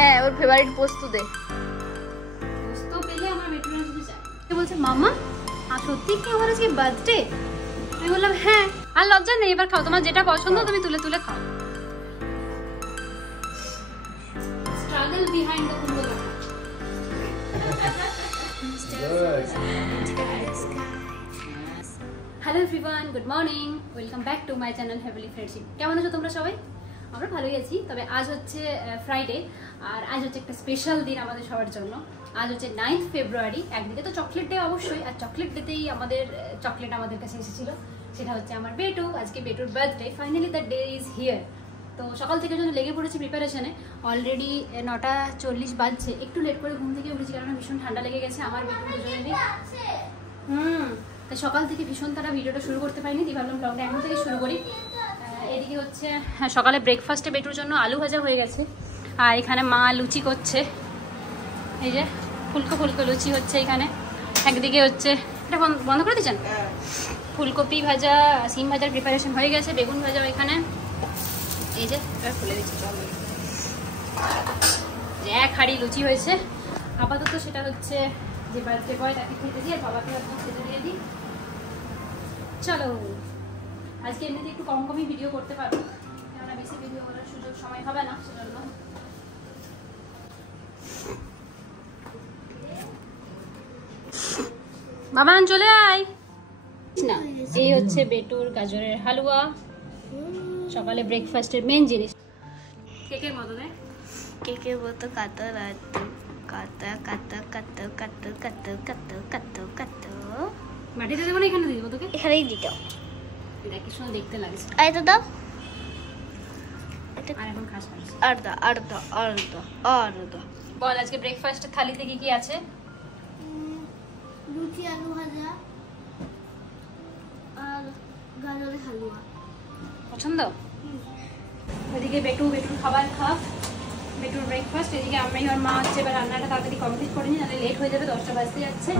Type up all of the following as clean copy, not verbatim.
হ্যাঁ, ওর ফেভারিট পোস্ত দে। পোস্ত পেলে আমার বেটুরা শুধু চায়। সে বলছে মামা সত্যি কি আমার আজকে বার্থডে? আমি বললাম হ্যাঁ। আর লজ্জা নেই, এবার খাও, তোমার যেটা পছন্দ তুমি তুলে তুলে খাও। স্ট্রাগল বিহাইন্ড দ্য কুম্ভকাটা। Hello everyone, good morning, welcome back to my channel happily friendship. কেমন আছো তোমরা সবাই? আমরা ভালোই আছি। তবে আজ হচ্ছে ফ্রাইডে, আর আজ হচ্ছে একটা স্পেশাল দিন আমাদের সবার জন্য। আজ হচ্ছে 9th ফেব্রুয়ারি। একদিকে তো চকলেট ডে অবশ্যই, আর চকলেট ডেতেই আমাদের চকলেট আমাদের কাছে এসেছিল। সেটা হচ্ছে আমার বেটু, আজকে বেটুর birthday. Finally the day is here. তো সকাল থেকে জন্য লেগে পড়েছি প্রিপারেশনে। অলরেডি 9:40 বাজছে। একটু লেট করে ঘুম থেকে উঠেছি কারণ ভীষণ ঠান্ডা লেগে গেছে আমার বেটুর দুজনেরই। তাই সকাল থেকে ভীষণ তারা ভিডিওটা শুরু করতে পারিনি। ভাবলাম ব্লগটা এখন থেকে শুরু করি। এদিকে হচ্ছে হ্যাঁ, সকালে ব্রেকফাস্টে বেটুর জন্য আলু ভাজা হয়ে গেছে, আর এখানে মা লুচি করছে। এই যে ফুলকো ফুলকো লুচি হচ্ছে এখানে। একদিকে হচ্ছে এটা বন্ধ করে দিচ্ছেন, ফুলকপি ভাজা, সিম ভাজার প্রিপারেশন হয়ে গেছে, বেগুন ভাজা এখানে। এই যে এবার খুলে দিচ্ছি, যে এক হাঁড়ি লুচি হয়েছে। আপাতত সেটা হচ্ছে যে বার্থডে বয় তাকে খেতে দিয়ে, বাবাকে একদম খেতে দিয়ে দিই। চলো, আজকে এমনিতে একটু কম কমই ভিডিও করতে পারবো, কেননা বেশি ভিডিও করার সুযোগ সময় হবে না, সেজন্য। বাবান চলে আয় না। এই হচ্ছে বেটুর গাজরের হালুয়া, সকালে ব্রেকফাস্টের মেন জিনিস। কেকের মতো দেয়, কেকের মতো কাতো রাতো কাতো কাতো কাতো কাতো কাতো কাতো কাতো কাতো। মাটিতে দেবো না, এখানে দিব তোকে? এখানেই দিতে দেখ কি সুন্দর দেখতে লাগছে। এই তো দাও। আর এখন খাস খাস। আর দাও আর দাও আর দাও আর দাও। বল আজকে ব্রেকফাস্টের থালিতে কি কি আছে? লুচি, আলু ভাজা আর গাজরের হালুয়া। পছন্দ? ওইদিকে বেটুর খাবার খাওয়া, বেটুর ব্রেকফাস্ট। এদিকে আমি আর মা হচ্ছে এবার রান্নাটা তাড়াতাড়ি কমপ্লিট করে নিই, নাহলে লেট হয়ে যাবে, 10টা বাজতে যাচ্ছে।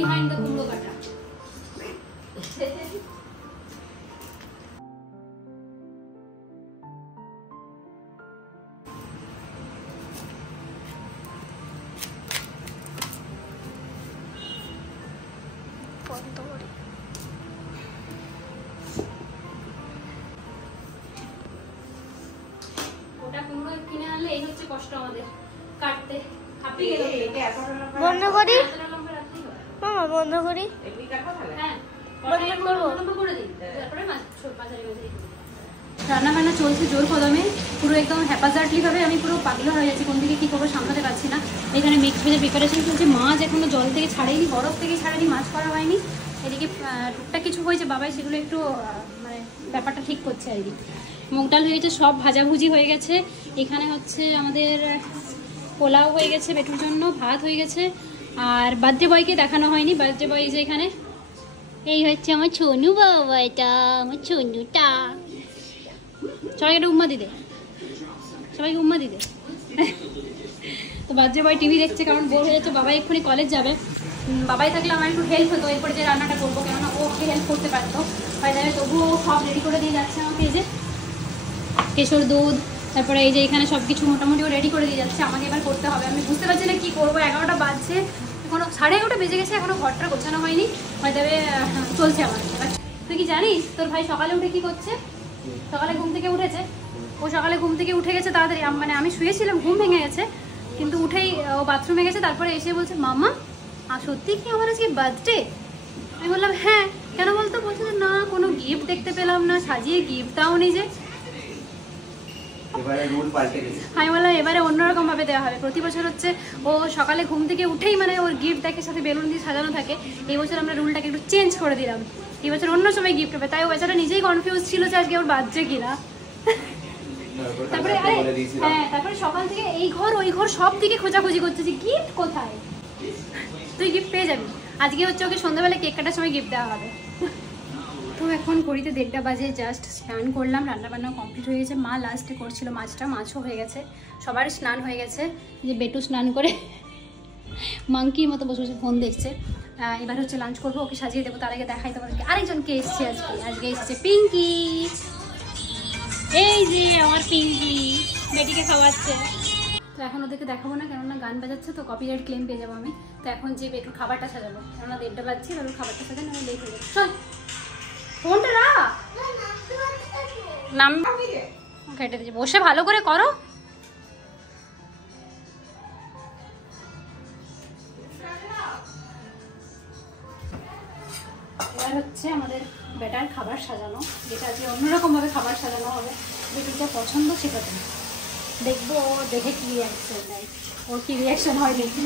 Behind the kumbhakata. বন্ধ করে ওটা কুমড়ো কিনে আনলে এই হচ্ছে কষ্ট আমাদের কাটতে। আপনি বন্ধ করি মামা, বন্ধ করি। হ্যাঁ, রান্না বান্না চলছে জোর কদমে, পুরো একদম হ্যাপাজার্টলি ভাবে। আমি পুরো পাগলা হয়ে যাচ্ছি, কোন দিকে কি করবো সামলাতে পারছি না। এখানে মিক্স ভেজের প্রিপারেশন চলছে। মাছ এখনো জল থেকে ছাড়েনি, বরফ থেকে ছাড়েনি, মাছ করা হয়নি। এদিকে টুকটাক কিছু হয়েছে, বাবাই সেগুলো একটু মানে ব্যাপারটা ঠিক করছে আর কি। মুগ ডাল হয়ে গেছে, সব ভাজাভুজি হয়ে গেছে। এখানে হচ্ছে আমাদের পোলাও হয়ে গেছে বেটুর জন্য, ভাত হয়ে গেছে। আর বার্থডে বয়কে দেখানো হয়নি। বার্থডে বয় যে এখানে, এই হচ্ছে আমার ছনু বাবা, এটা আমার ছনুটা। সবাইকে একটা উম্মা দিদে, সবাইকে উম্মা দিদে। তো বার্থডে বয় টিভি দেখছে কারণ বোর হয়ে যাচ্ছে। বাবাই এক্ষুনি কলেজ যাবে। বাবাই থাকলে আমার একটু হেল্প হতো এরপরে যে রান্নাটা করবো, কেননা ও ওকে হেল্প করতে পারতো, হয়ে যাবে। তবুও সব রেডি করে দিয়ে যাচ্ছে আমাকে। এই যে কেশর দুধ, তারপরে এই যে এখানে সব কিছু মোটামুটি রেডি করে দিয়ে যাচ্ছে। আমাকে এবার করতে হবে। আমি বুঝতে পারছি না কী করবো। 11টা বাজছে, এখনো 11:30 বেজে গেছে, এখনো ঘরটা গোছানো হয়নি। হয়ে যাবে, চলছে আমার। তুই কি জানিস তোর ভাই সকালে উঠে কি করছে? সকালে ঘুম থেকে উঠেছে, ও সকালে ঘুম থেকে উঠে গেছে তাড়াতাড়ি। মানে আমি শুয়েছিলাম, ঘুম ভেঙে গেছে, কিন্তু উঠেই ও বাথরুমে গেছে। তারপরে এসে বলছে মামা সত্যি কি আমার আজকে বার্থডে? আমি বললাম হ্যাঁ। কেন বলতো? বলছে যে না, কোনো গিফট দেখতে পেলাম না, সাজিয়ে গিফট দাও নিজে। এবারে রুল পাল্টে গেছে। আমি বললাম এবারে অন্যরকম ভাবে দেওয়া হবে। প্রতি বছর হচ্ছে ও সকালে ঘুম থেকে উঠেই মানে ওর গিফট দেখে সাথে বেলুন দিয়ে সাজানো থাকে। এই বছর আমরা রুলটাকে একটু চেঞ্জ করে দিলাম, এই বছর অন্য সময় গিফট হবে। তাই ও বেচারা নিজেই কনফিউজ ছিল যে আজকে ওর বাজছে কিনা। তারপরে হ্যাঁ, তারপরে সকাল থেকে এই ঘর ওই ঘর সব দিকে খোঁজাখুঁজি করছে যে গিফট কোথায়, তুই গিফট পেয়ে যাবি। আজকে হচ্ছে ওকে সন্ধ্যাবেলা কেক কাটার সময় গিফট দেওয়া হবে। তো এখন ঘড়িতে 1:30 বাজে, জাস্ট স্নান করলাম, রান্নাবান্না কমপ্লিট হয়ে গেছে। মা লাস্টে করছিল মাছও হয়ে গেছে, সবার স্নান হয়ে গেছে। যে বেটু স্নান করে মাংকির মতো বসে বসে ফোন দেখছে। এবার হচ্ছে লাঞ্চ করবো, ওকে সাজিয়ে দেবো। তার আগে দেখাই তোমাদেরকে আরেকজনকে এসছে আজকে এসেছে পিঙ্কি। এই যে আমার পিঙ্কি বেটিকে খাওয়াচ্ছে। তো এখন ওদেরকে দেখাবো না, কেননা গান বাজাচ্ছে তো কপিরাইট ক্লেম পেয়ে যাবো আমি। তো এখন যে বেটুর খাবারটা সাজাবো, কেননা 1:30 বাজছে, বেটুর খাবারটা সাজানো আমি লেট হয়ে যাবে। চল ফোনটা নাম কেটে দিচ্ছি, বসে ভালো করে করো। এবার হচ্ছে আমাদের বেটার খাবার সাজানো, যেটা আজকে অন্যরকম ভাবে খাবার সাজানো হবে। বেটুর যা পছন্দ সেটা তো দেখবো, ও দেখে কি রিয়াকশন দেয়, ওর কি রিয়াকশন হয় দেখি।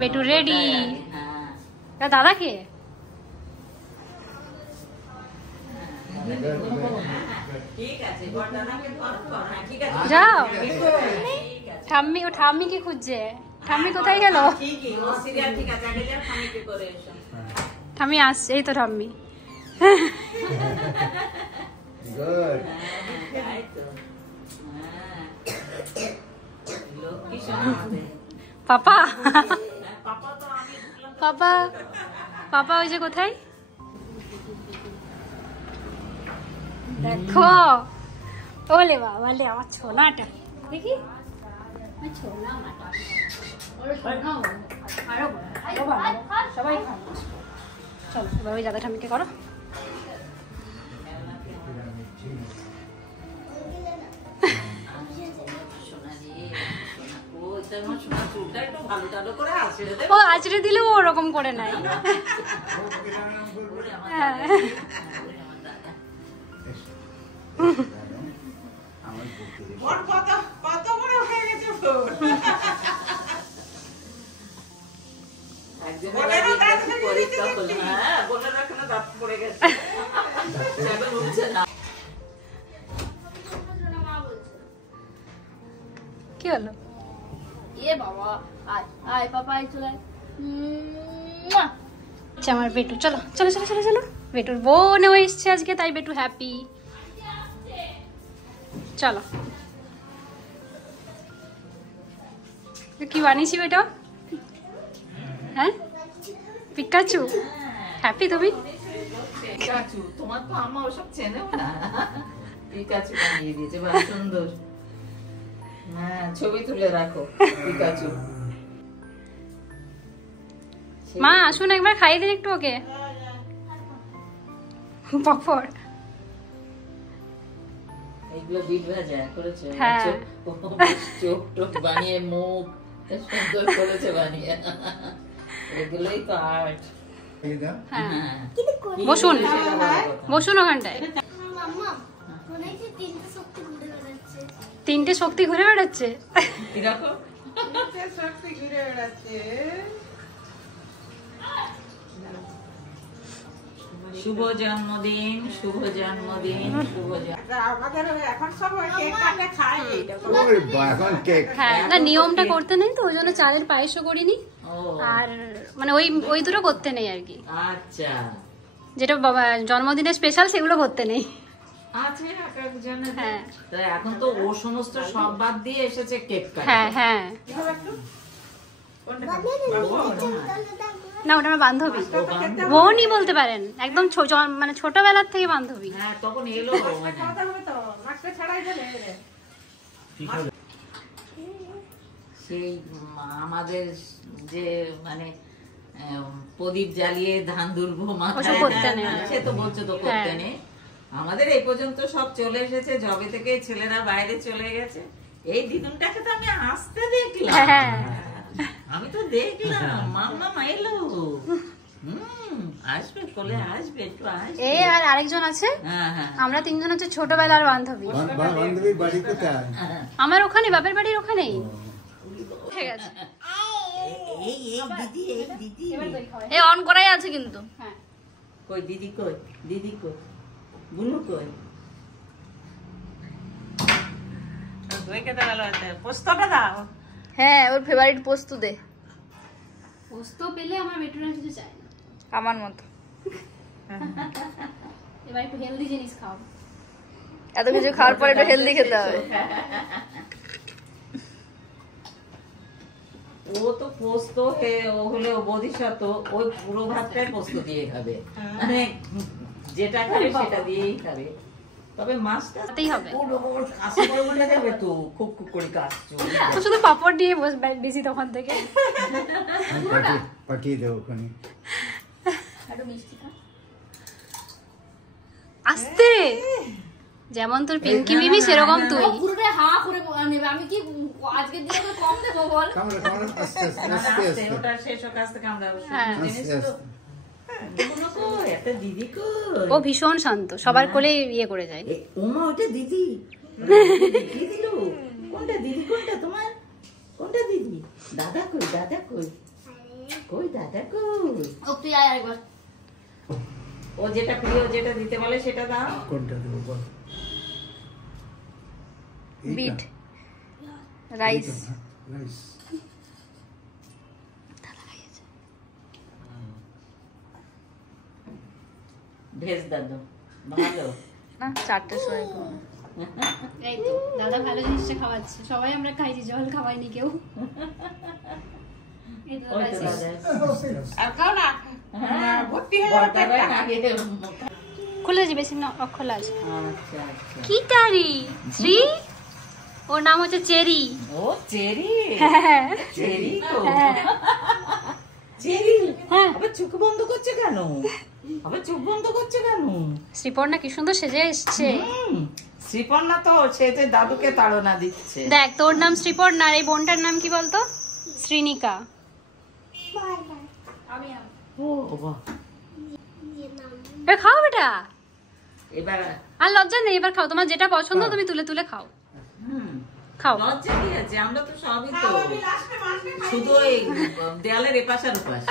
বেটু রেডি। দাদা কে যাও, ঠাম্মি, ও ঠাম্মি কি খুঁজছে? ঠাম্মি কোথায় গেল? ঠাম্মি আসছে, এই তো ঠাম্মি। পাপা পাপা পাপা ওই যে কোথায় দেখো। ওলে বাবা লে আমার ছোনাটা দেখি, ছোনা মাটা সবাই খাও। চলো এবার ওই দাদা ঠাম্মিকে করো। ও আঁচড়ে দিলেও ওরকম করে নাই। কি হলো? এ বাবা আয় আয় পাপা আয় চলে আচ্ছা আমার বেটু। চলো চলো চলো চলো চলো, বেটুর বোনও এসছে আজকে, তাই বেটু হ্যাপি। চলো কি বানিয়েছি বেটা? হ্যাঁ পিকাচু, হ্যাপি তুমি? পিকাচু তোমার তো আম্মা ওসব চেনেও না। পিকাচু বানিয়ে দিয়েছে, ভালো সুন্দর। হ্যাঁ ছবি তুলে রাখো পিকাচু। মা আসুন একবার খাইয়ে দিন একটু ওকে পাপড়। এগুলো বিট ভাজা করেছে, হ্যাঁ। চোখ টোক বানিয়ে মুখ সুন্দর করেছে বানিয়ে, এগুলোই তো আর্ট। বসুন বসুন ওখানটায়। তিনটে শক্তি ঘুরে বেড়াচ্ছে। কিরকম শক্তি ঘুরে বেড়াচ্ছে? শুভ জন্মদিন, শুভ জন্মদিন, শুভ আমাদের এখন সব কেক কাটে খায় এখন কেক হ্যাঁ, না নিয়মটা করতে নেই তো, ওই জন্য চালের পায়েসও করিনি। আর মানে ওই দুটো করতে নেই আর কি। আচ্ছা, যেটা জন্মদিনের স্পেশাল সেগুলো করতে নেই। আছে এক একজনের। হ্যাঁ। তাই এখন তো ও সমস্ত সব বাদ দিয়ে এসেছে কেক কাটা। হ্যাঁ হ্যাঁ, না ওটা আমার বান্ধবী, বোনই বলতে পারেন, একদম মানে ছোটবেলার থেকে বান্ধবী। হ্যাঁ, তখন এলো সেই আমাদের যে মানে প্রদীপ জ্বালিয়ে ধান দুর্ভ মাথায়, সে তো বলছো তো করতে নেই। আমাদের এই পর্যন্ত সব চলে এসেছে, জবে থেকে ছেলেরা বাইরে চলে গেছে। এই দিদুনটাকে তো আমি আসতে দেখলাম, আমি তো দেখলাম মাম্মা এলো। আসবে কোলে, আসবে একটু আসবে। এই আর আরেকজন আছে, আমরা তিনজন হচ্ছে ছোটবেলার বান্ধবী। বান্ধবীর বাড়ি কোথায়? আমার ওখানে, বাপের বাড়ির ওখানেই। ঠিক আছে, এই অন করাই আছে কিন্তু। হ্যাঁ, কই দিদি, কই দিদি, কই বুনু, কই পোস্তটা দাও। হ্যাঁ, ওর ফেভারিট পোস্ত দে। পোস্ত পেলে আমার বেটুরা কিছু চাই না, আমার মতো। এবার একটু হেলদি জিনিস খাও। এত কিছু খাওয়ার পরে একটু হেলদি খেতে হবে। ও তো পোস্ত ও হলে ও বোধিসত্ত্ব, ওই পুরো ভাতটাই পোস্ত দিয়ে খাবে, মানে যেটা খাবে সেটা দিয়েই খাবে। তবে মাছটা হবে, কাশি করে বলে দেবে তো, খুব খুব করে কাশছো। তো শুধু পাপড় দিয়ে দিয়েছি তখন থেকে। পাঠিয়ে দেবো ওখানে। আস্তে, যেমন তোর পিঙ্কি মিমি সেরকম তুই। পুরোটাই হা করে নেবে। আমি কি আজকে দিয়ে কম দেবো বল? ওটা শেষ কাছ থেকে আমরা দিদি ও ভীষণ শান্ত, সবার কোলে ইয়ে করে যায়। ওমা ওটা দিদি, কোনটা দিদি, কোনটা তোমার, কোনটা দিদি? দাদা কই, দাদা কই, কই দাদা কই? ও তুই আয় একবার। ও যেটা প্রিয়, যেটা দিতে বলে সেটা দাও। কোনটা দেবো বল? Beet rice. রাইস ভেজ দাদু ভালো না, 4টের সময় ঘুম। এই তো দাদা ভালো জিনিসটা খাওয়াচ্ছে, সবাই আমরা খাইছি, জল খাওয়াইনি কেউ। খুলে বেশি না, খোলা আছে। কি তারি শ্রী, ওর নাম হচ্ছে চেরি। ও চেরি, হ্যাঁ চেরি তো চেরি। আবার চোখ বন্ধ করছে কেন? আবার চোখ বন্ধ করছে কেন? শ্রীপর্ণা কি সুন্দর সেজে এসছে। শ্রীপর্ণা তো সেজে দাদুকে তাড়না দিচ্ছে। দেখ, তোর নাম শ্রীপর্ণা, আর এই বোনটার নাম কি বলতো? শ্রীনিকা। ও বাবা, এবার খাও বেটা, এবার আর লজ্জা নেই, এবার খাও, তোমার যেটা পছন্দ তুমি তুলে তুলে খাও। খাও, লজ্জা কি আছে? আমরা তো সবই তো, শুধু ওই দেয়ালের এপাশ আর ওপাশ।